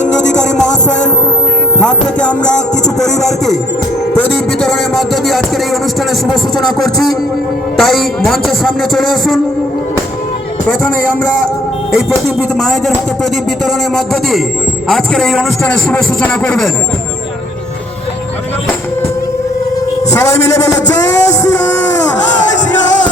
শুভেন্দু অধিকারী মহাশয়ের হাত থেকে আমরা কিছু পরিবারকে প্রদীপ বিতরণের মধ্য দিয়ে আজকের এই অনুষ্ঠানে শুভ সূচনা করছি তাই মঞ্চের সামনে চলে আসুন প্রথমে আমরা এই প্রদীপ মায়েদের হাতে প্রদীপ বিতরণের মধ্য দিয়ে আজকের এই অনুষ্ঠানে শুভ সূচনা করবেন সবাই মিলে বলে জয় রাম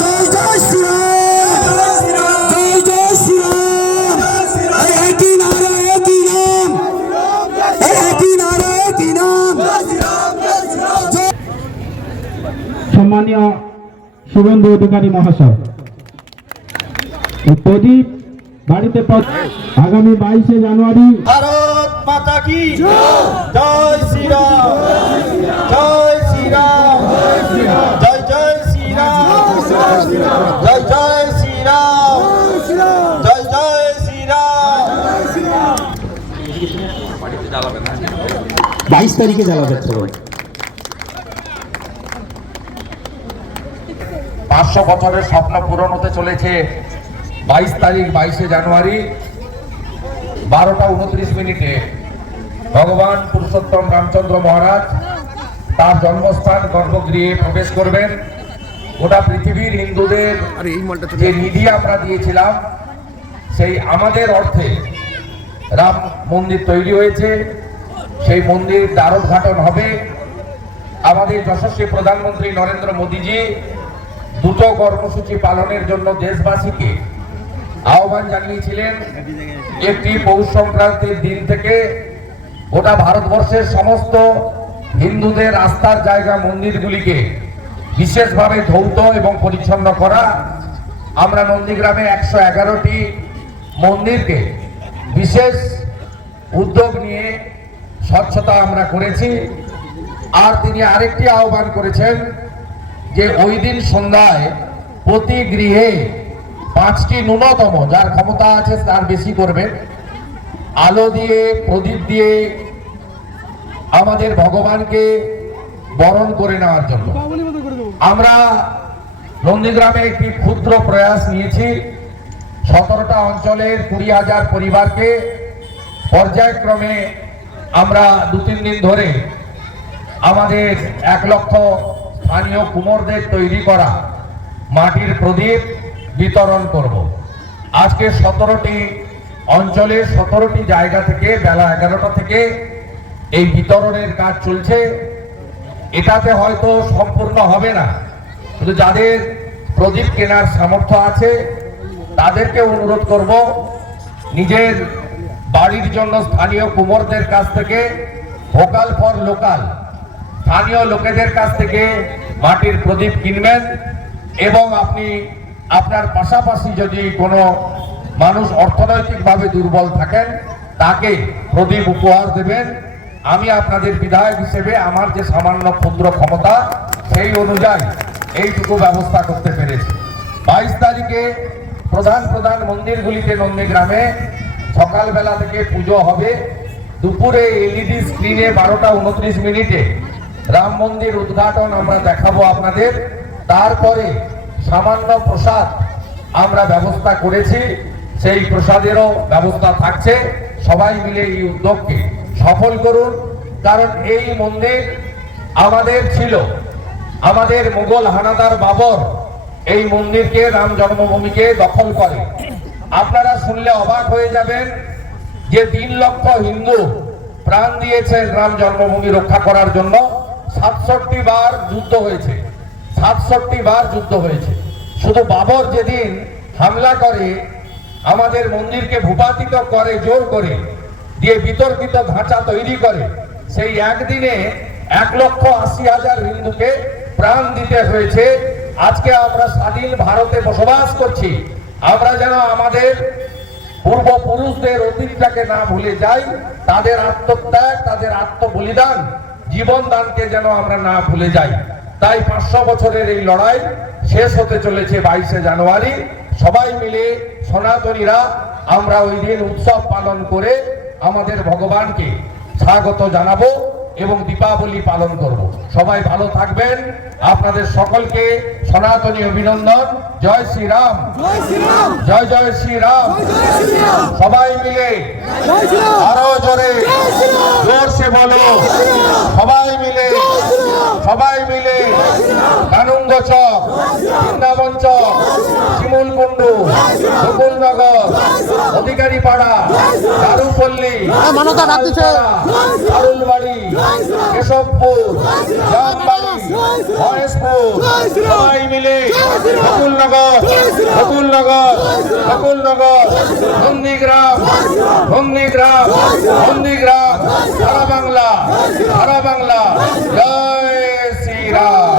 সম্মানীয় শুভেন্দু অধিকারী মহাশয় প্রদীপ বাড়িতে আগামী বাইশে জানুয়ারি ভারত মাতা কি জয় জয় জয় জয় জয় জয় জয় বাইশ তারিখে জ্বালাবে পাঁচশো বছরের স্বপ্ন পূরণ হতে চলেছে বাইশ তারিখ বাইশে জানুয়ারি বারোটা উনত্রিশ মিনিটে ভগবান পুরুষোত্তম রামচন্দ্র মহারাজ তার জন্মস্থান গর্ভগৃহে প্রবেশ করবেন গোটা পৃথিবীর হিন্দুদের যে নিধি আমরা দিয়েছিলাম সেই আমাদের অর্থে রাম মন্দির তৈরি হয়েছে সেই মন্দির দ্বারোদ্ঘাটন হবে আমাদের যশস্বী প্রধানমন্ত্রী নরেন্দ্র মোদীজি দুটো কর্মসূচি পালনের জন্য দেশবাসীকে আহ্বান জানিয়েছিলেন একটি পৌষ সংক্রান্তির দিন থেকে গোটা ভারতবর্ষের সমস্ত হিন্দুদের আস্থার জায়গা মন্দিরগুলিকে বিশেষভাবে ধৌত এবং পরিচ্ছন্ন করা আমরা নন্দীগ্রামে একশো এগারোটি মন্দিরকে বিশেষ উদ্যোগ নিয়ে স্বচ্ছতা আমরা করেছি আর তিনি আরেকটি আহ্বান করেছেন যে ওই দিন সন্ধ্যায় প্রতি গৃহে পাঁচটি ন্যূনতম যার ক্ষমতা আছে তার বেশি করবে আলো দিয়ে প্রদীপ দিয়ে আমাদের ভগবানকে বরণ করে নেওয়ার জন্য আমরা নন্দীগ্রামে একটি ক্ষুদ্র প্রয়াস নিয়েছি সতেরোটা অঞ্চলের কুড়ি হাজার পরিবারকে পর্যায়ক্রমে আমরা দু তিন দিন ধরে আমাদের এক লক্ষ স্থানীয় কুমোরদের তৈরি করা মাটির প্রদীপ বিতরণ করব আজকে সতেরোটি অঞ্চলের সতেরোটি জায়গা থেকে বেলা এগারোটা থেকে এই বিতরণের কাজ চলছে এটাতে হয়তো সম্পূর্ণ হবে না কিন্তু যাদের প্রদীপ কেনার সামর্থ্য আছে তাদেরকে অনুরোধ করব নিজের বাড়ির জন্য স্থানীয় কুমোরদের কাছ থেকে ভোকাল ফর লোকাল স্থানীয় লোকেদের কাছ থেকে মাটির প্রদীপ কিনবেন এবং আপনি আপনার পাশাপাশি যদি কোনো মানুষ অর্থনৈতিকভাবে দুর্বল থাকেন তাকে প্রদীপ উপহার দেবেন আমি আপনাদের বিধায়ক হিসেবে আমার যে সামান্য ক্ষুদ্র ক্ষমতা সেই অনুযায়ী এইটুকু ব্যবস্থা করতে পেরেছি বাইশ তারিখে প্রধান প্রধান মন্দিরগুলিতে নন্দীগ্রামে সকালবেলা থেকে পুজো হবে দুপুরে এলইডি স্ক্রিনে বারোটা উনত্রিশ মিনিটে রাম মন্দির উদ্ঘাটন আমরা দেখাবো আপনাদের তারপরে সামান্য প্রসাদ আমরা ব্যবস্থা করেছি সেই প্রসাদেরও ব্যবস্থা থাকছে সবাই মিলে এই উদ্যোগকে সফল করুন কারণ এই মন্দির আমাদের ছিল আমাদের মুঘল হানাদার বাবর এই মন্দিরকে রাম জন্মভূমিকে দখল করে আপনারা শুনলে অবাক হয়ে যাবেন যে তিন লক্ষ হিন্দু প্রাণ দিয়েছেন রাম জন্মভূমি রক্ষা করার জন্য সাতষট্টি বার যুদ্ধ হয়েছে সাতষট্টি বার যুদ্ধ হয়েছে শুধু বাবর যেদিন হামলা করে আমাদের মন্দিরকে ভূপাতিত করে জোর করে দিয়ে বিতর্কিত ধাঁচা তৈরি করে সেই একদিনে এক লক্ষ আশি হাজার হিন্দুকে প্রাণ দিতে হয়েছে আজকে আমরা স্বাধীন ভারতে বসবাস করছি আমরা যেন আমাদের পূর্বপুরুষদের অতীতটাকে না ভুলে যাই তাদের আত্মত্যাগ তাদের আত্মবলিদান জীবন দানকে যেন আমরা না ভুলে যাই তাই পাঁচশো বছরের এই লড়াই শেষ হতে চলেছে বাইশে জানুয়ারি সবাই মিলে সনাতনীরা আমরা ওই দিন উৎসব পালন করে আমাদের ভগবানকে স্বাগত জানাব এবং দীপাবলি পালন করব। সবাই ভালো থাকবেন আপনাদের সকলকে সনাতনী অভিনন্দন জয় শ্রীরাম জয় জয় শ্রীরাম সবাই মিলে আরো জোরে চক বৃন্দাবন চক শিমুলকুণ্ডু গোকুলনগর অধিকারী পাড়া দারুপল্লী হ্যাঁ, দারুলবাড়ি কেশবপুর জামবাড়ি মহেশপুর সবাই মিলে গোকুলনগর গোকুলনগর গোকুলনগর নন্দীগ্রাম নন্দীগ্রাম নন্দীগ্রাম সারা বাংলা সারা বাংলা জয় শ্রীরাম